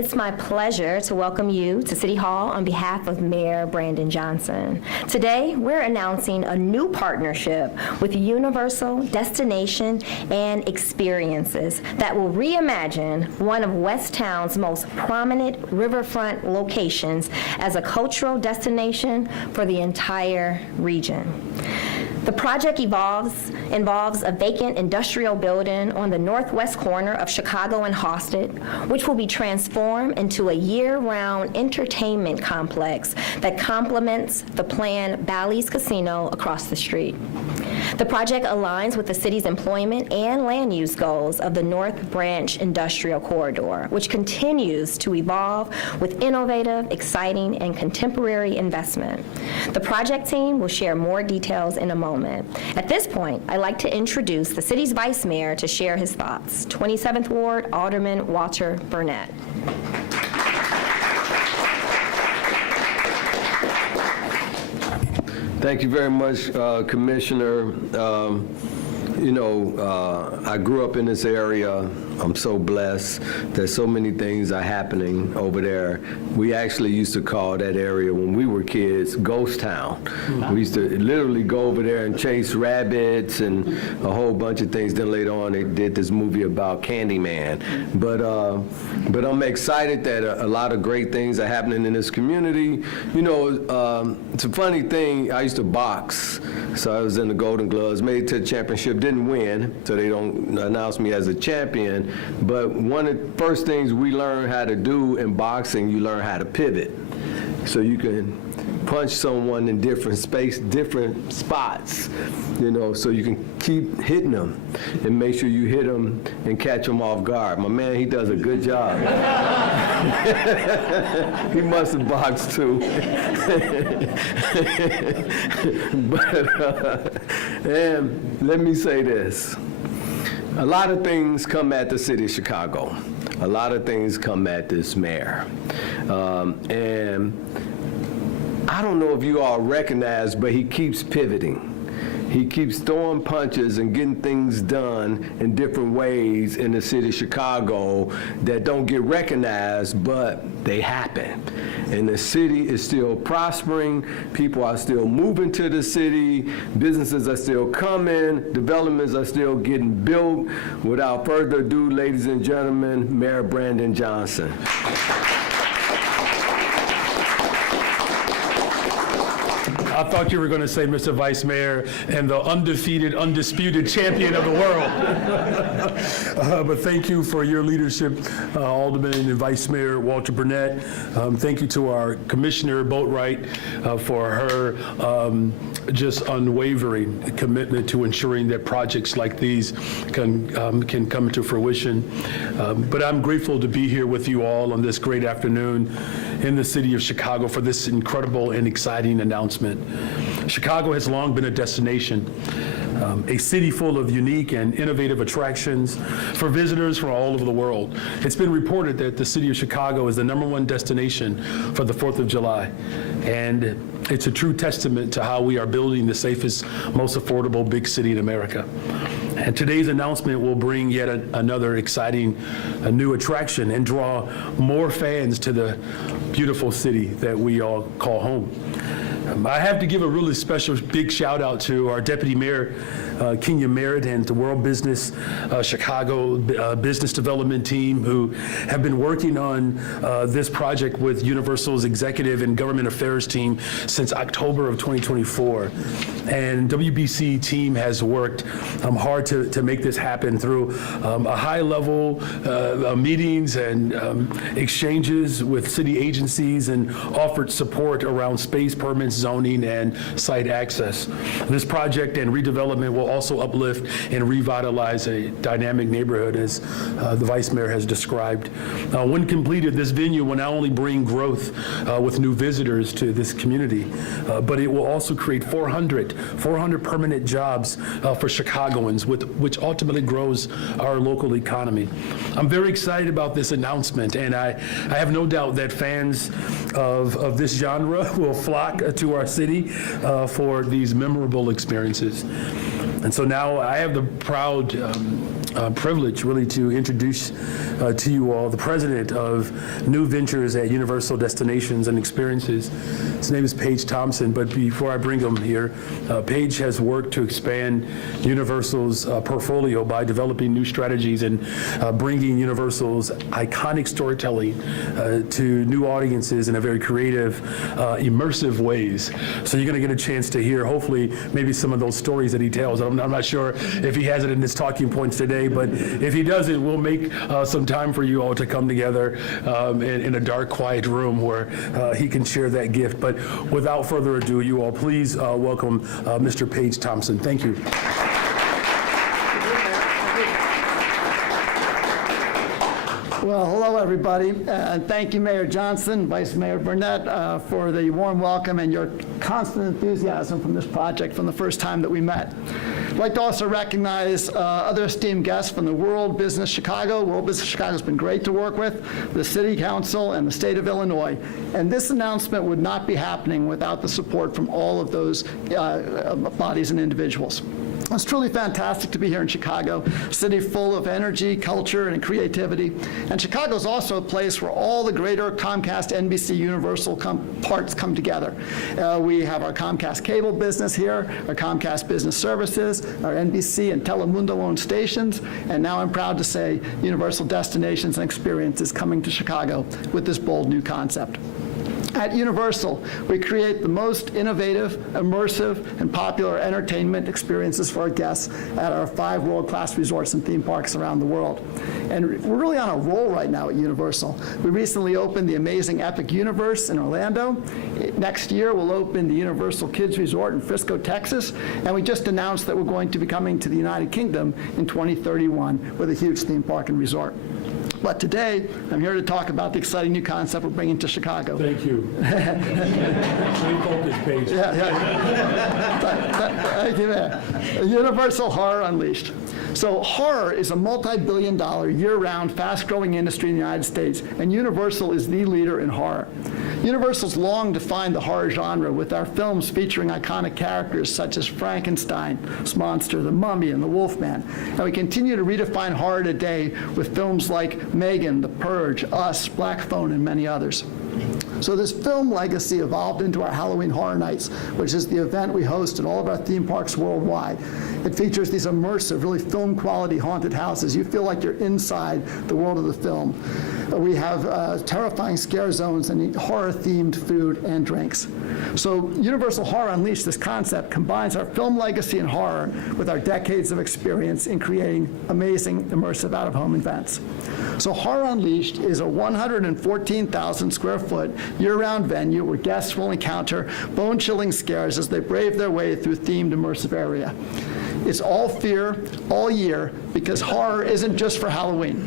it's my pleasure to welcome you to City Hall on behalf of Mayor Brandon Johnson. Today, we're announcing a new partnership with Universal Destination and Experiences that will reimagine one of West Town's most prominent riverfront locations as a cultural destination for the entire region. The project involves a vacant industrial building on the northwest corner of Chicago and Hosted, which will be transformed into a year-round entertainment complex that complements the planned Bally's Casino across the street. The project aligns with the city's employment and land use goals of the North Branch Industrial Corridor, which continues to evolve with innovative, exciting, and contemporary investment. The project team will share more details in a moment. At this point, I'd like to introduce the city's vice mayor to share his thoughts. 27th Ward, Alderman Walter Burnett. Thank you very much, Commissioner. I grew up in this area. I'm so blessed that so many things are happening over there. We actually used to call that area, when we were kids, Ghost Town. We used to literally go over there and chase rabbits and a whole bunch of things. Then later on, they did this movie about Candyman. But I'm excited that a lot of great things are happening in this community. It's a funny thing. I used to box, so I was in the Golden Gloves, made it to the championship, didn't win, so they don't announce me as a champion. But one of the first things we learn how to do in boxing, you learn how to pivot. So you can punch someone in different spots, so you can keep hitting them and make sure you hit them and catch them off guard. My man, he does a good job. He must have boxed too. And let me say this. A lot of things come at the city of Chicago. A lot of things come at this mayor. And I don't know if you all recognize, but he keeps pivoting. He keeps throwing punches and getting things done in different ways in the city of Chicago that don't get recognized, but they happen. And the city is still prospering. People are still moving to the city. Businesses are still coming. Developments are still getting built. Without further ado, ladies and gentlemen, Mayor Brandon Johnson. I thought you were going to say, Mr. Vice Mayor, and the undefeated, undisputed champion of the world. But thank you for your leadership, Alderman and Vice Mayor Walter Burnett. Thank you to our Commissioner Boatwright for her just unwavering commitment to ensuring that projects like these can come to fruition. But I'm grateful to be here with you all on this great afternoon in the city of Chicago for this incredible and exciting announcement. Chicago has long been a destination, a city full of unique and innovative attractions for visitors from all over the world. It's been reported that the city of Chicago is the #1 destination for the 4th of July. And it's a true testament to how we are building the safest, most affordable big city in America. And today's announcement will bring yet another exciting new attraction and draw more fans to the beautiful city that we all call home. I have to give a really special big shout out to our Deputy Mayor, Kenya Merritt, and the World Business Chicago Business Development Team, who have been working on this project with Universal's Executive and Government Affairs team since October of 2024. And WBC team has worked hard to make this happen through a high level meetings and exchanges with city agencies, and offered support around space permits, zoning, and site access. This project and redevelopment will also uplift and revitalize a dynamic neighborhood, as the Vice Mayor has described. When completed, this venue will not only bring growth with new visitors to this community, but it will also create 400 permanent jobs for Chicagoans, which ultimately grows our local economy. I'm very excited about this announcement, and I have no doubt that fans of this genre will flock to our city for these memorable experiences. And so now I have the proud privilege really to introduce to you all the president of New Ventures at Universal Destinations and Experiences. His name is Paige Thompson, but before I bring him here, Paige has worked to expand Universal's portfolio by developing new strategies and bringing Universal's iconic storytelling to new audiences in a very creative, immersive ways. So you're going to get a chance to hear, hopefully, maybe some of those stories that he tells. I'm not sure if he has it in his talking points today, but if he doesn't, we'll make some time for you all to come together in a dark, quiet room where he can share that gift. But without further ado, you all please welcome Mr. Paige Thompson. Thank you. Well, hello, everybody, and thank you, Mayor Johnson, Vice Mayor Burnett, for the warm welcome and your constant enthusiasm from this project from the first time that we met. I'd like to also recognize other esteemed guests from the World Business Chicago. World Business Chicago has been great to work with, the City Council, and the State of Illinois. And this announcement would not be happening without the support from all of those bodies and individuals. It's truly fantastic to be here in Chicago, a city full of energy, culture, and creativity. And Chicago is also a place where all the greater Comcast, NBC, Universal parts come together. We have our Comcast cable business here, our Comcast Business Services, our NBC and Telemundo-owned stations, and now I'm proud to say Universal Destinations and Experiences coming to Chicago with this bold new concept. At Universal, we create the most innovative, immersive, and popular entertainment experiences for our guests at our 5 world-class resorts and theme parks around the world. And we're really on a roll right now at Universal. We recently opened the amazing Epic Universe in Orlando. Next year, we'll open the Universal Kids Resort in Frisco, Texas. And we just announced that we're going to be coming to the United Kingdom in 2031 with a huge theme park and resort. But today, I'm here to talk about the exciting new concept we're bringing to Chicago. Thank you. Stay focused, Paige. Thank you, Mayor. Universal Horror Unleashed. So horror is a multi-billion-dollar, year-round, fast-growing industry in the United States, and Universal is the leader in horror. Universal's long defined the horror genre with our films featuring iconic characters such as Frankenstein, Monster, The Mummy, and The Wolfman. And we continue to redefine horror today with films like Megan, The Purge, Us, Black Phone, and many others. So this film legacy evolved into our Halloween Horror Nights, which is the event we host at all of our theme parks worldwide. It features these immersive, really film-quality haunted houses. You feel like you're inside the world of the film. We have terrifying scare zones and horror-themed food and drinks. So Universal Horror Unleashed, this concept, combines our film legacy and horror with our decades of experience in creating amazing, immersive out-of-home events. So Horror Unleashed is a 114,000 square foot year-round venue where guests will encounter bone-chilling scares as they brave their way through themed immersive area. It's all fear, all year, because horror isn't just for Halloween.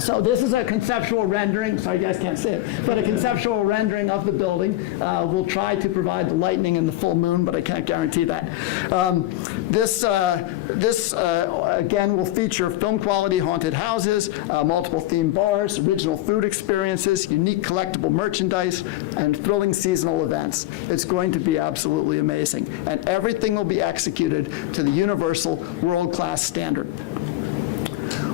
So this is a conceptual rendering, sorry you guys can't see it, but a conceptual rendering of the building. We'll try to provide the lightning and the full moon, but I can't guarantee that. This again, will feature film-quality haunted houses, multiple themed bars, original food experiences, unique collectible merchandise, and thrilling seasonal events. It's going to be absolutely amazing. And everything will be executed to the Universal world-class standard.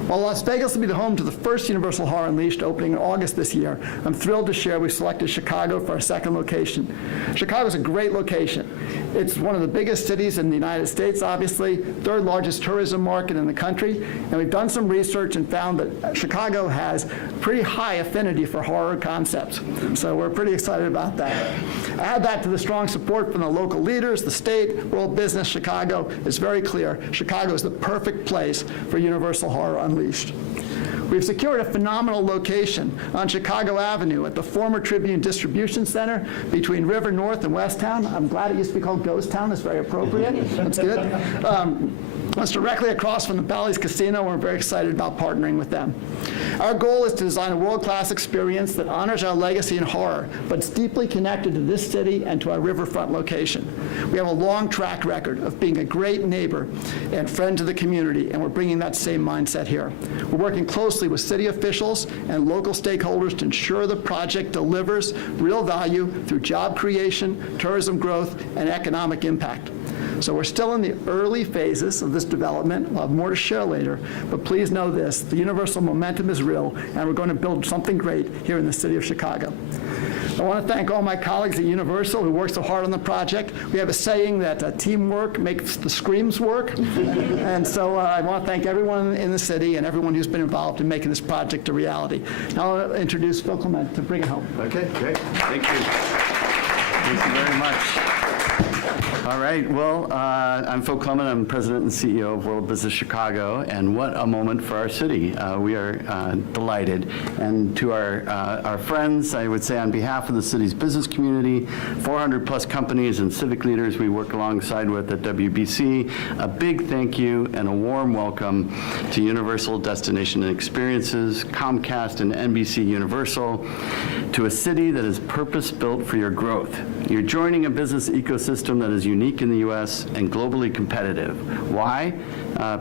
While Las Vegas will be the home to the first Universal Horror Unleashed opening in August this year, I'm thrilled to share we selected Chicago for our second location. Chicago's a great location. It's one of the biggest cities in the United States, obviously, third largest tourism market in the country, and we've done some research and found that Chicago has pretty high affinity for horror concepts. So we're pretty excited about that. Add that to the strong support from the local leaders, the state, World Business Chicago. It's very clear Chicago is the perfect place for Universal Horror Unleashed. We've secured a phenomenal location on Chicago Avenue at the former Tribune Distribution Center between River North and West Town. I'm glad it used to be called Ghost Town. It's very appropriate. That's good. It's directly across from the Bally's Casino. We're very excited about partnering with them. Our goal is to design a world-class experience that honors our legacy in horror, but it's deeply connected to this city and to our riverfront location. We have a long track record of being a great neighbor and friend to the community, and we're bringing that same mindset here. We're working closely with city officials and local stakeholders to ensure the project delivers real value through job creation, tourism growth, and economic impact. So we're still in the early phases of this development. We'll have more to share later, but please know this, the Universal momentum is real, and we're going to build something great here in the city of Chicago. I want to thank all my colleagues at Universal who worked so hard on the project. We have a saying that teamwork makes the screams work. And so I want to thank everyone in the city and everyone who's been involved in making this project a reality. Now I'll introduce Phil Clement to bring it home. Okay, great. Thank you. Thank you very much. All right, well, I'm Phil Clement. I'm President and CEO of World Business Chicago, and what a moment for our city. We are delighted. And to our friends, I would say on behalf of the city's business community, 400 plus companies and civic leaders we work alongside with at WBC, a big thank you and a warm welcome to Universal Destination and Experiences, Comcast and NBC Universal, to a city that is purpose-built for your growth. You're joining a business ecosystem that is unique in the U.S. and globally competitive. Why?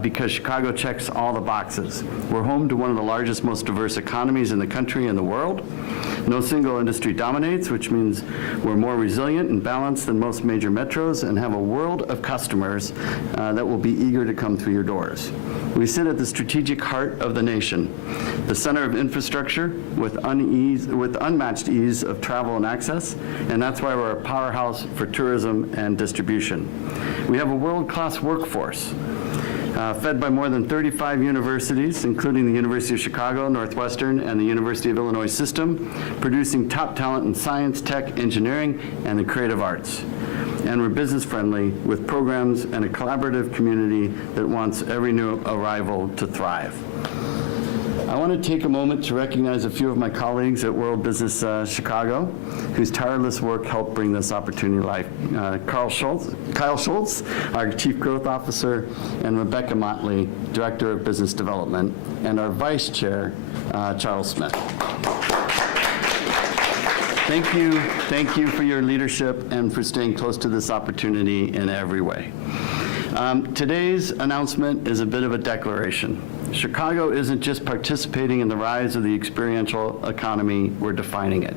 Because Chicago checks all the boxes. We're home to one of the largest, most diverse economies in the country and the world. No single industry dominates, which means we're more resilient and balanced than most major metros and have a world of customers that will be eager to come through your doors. We sit at the strategic heart of the nation, the center of infrastructure with unmatched ease of travel and access, and that's why we're a powerhouse for tourism and distribution. We have a world-class workforce, fed by more than 35 universities, including the University of Chicago, Northwestern, and the University of Illinois system, producing top talent in science, tech, engineering, and the creative arts. And we're business-friendly with programs and a collaborative community that wants every new arrival to thrive. I want to take a moment to recognize a few of my colleagues at World Business Chicago, whose tireless work helped bring this opportunity to life. Kyle Schultz, our Chief Growth Officer, and Rebecca Motley, Director of Business Development, and our Vice Chair, Charles Smith. Thank you for your leadership and for staying close to this opportunity in every way. Today's announcement is a bit of a declaration. Chicago isn't just participating in the rise of the experiential economy, we're defining it.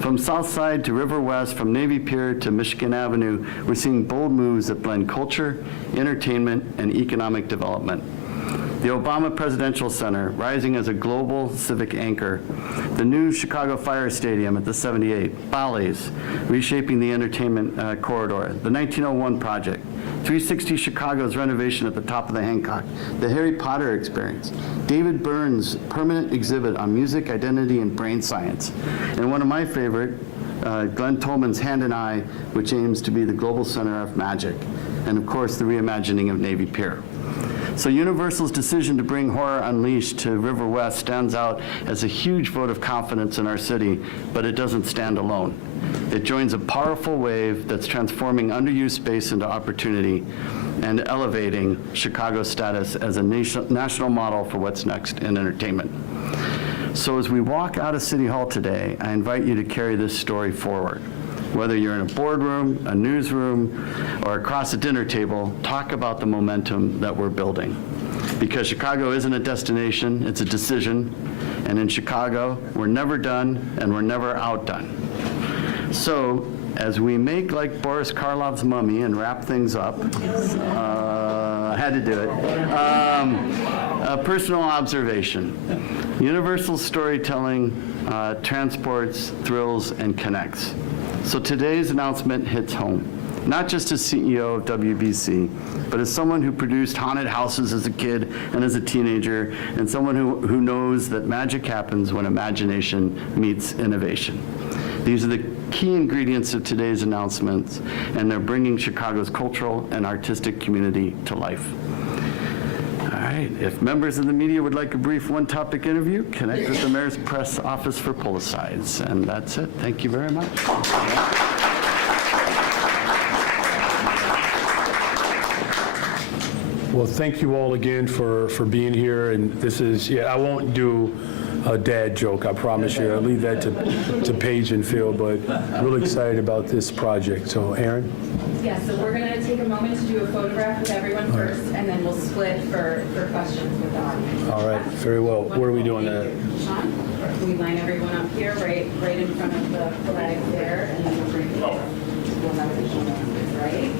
From South Side to River West, from Navy Pier to Michigan Avenue, we're seeing bold moves that blend culture, entertainment, and economic development. The Obama Presidential Center, rising as a global civic anchor. The new Chicago Fire Stadium at the 78. Bally's, reshaping the entertainment corridor. The 1901 Project. 360 Chicago's renovation at the top of the Hancock. The Harry Potter experience. David Byrne's permanent exhibit on music, identity, and brain science. And one of my favorite, Glenn Tolman's Hand in Eye, which aims to be the global center of magic. And of course, the reimagining of Navy Pier. So Universal's decision to bring Horror Unleashed to River West stands out as a huge vote of confidence in our city, but it doesn't stand alone. It joins a powerful wave that's transforming underused space into opportunity and elevating Chicago's status as a national model for what's next in entertainment. So as we walk out of City Hall today, I invite you to carry this story forward. Whether you're in a boardroom, a newsroom, or across a dinner table, talk about the momentum that we're building. Because Chicago isn't a destination, it's a decision. And in Chicago, we're never done and we're never outdone. So, as we make like Boris Karloff's Mummy and wrap things up, I had to do it, a personal observation. Universal storytelling transports, thrills, and connects. So today's announcement hits home, not just as CEO of WBC, but as someone who produced haunted houses as a kid and as a teenager, and someone who knows that magic happens when imagination meets innovation. These are the key ingredients of today's announcements, and they're bringing Chicago's cultural and artistic community to life. All right, if members of the media would like a brief one-topic interview, connect with the Mayor's Press Office for pull-asides. And that's it. Thank you very much. Well, thank you all again for being here. And this is, I won't do a dad joke, I promise you. I'll leave that to Paige and Phil, but really excited about this project. So, Aaron? Yeah, so we're going to take a moment to do a photograph with everyone first, and then we'll split for questions with the audience. All right, very well. Where are we doing that? Sean, we line everyone up here, right in front of the flag there, and then we'll bring it. We'll have the right.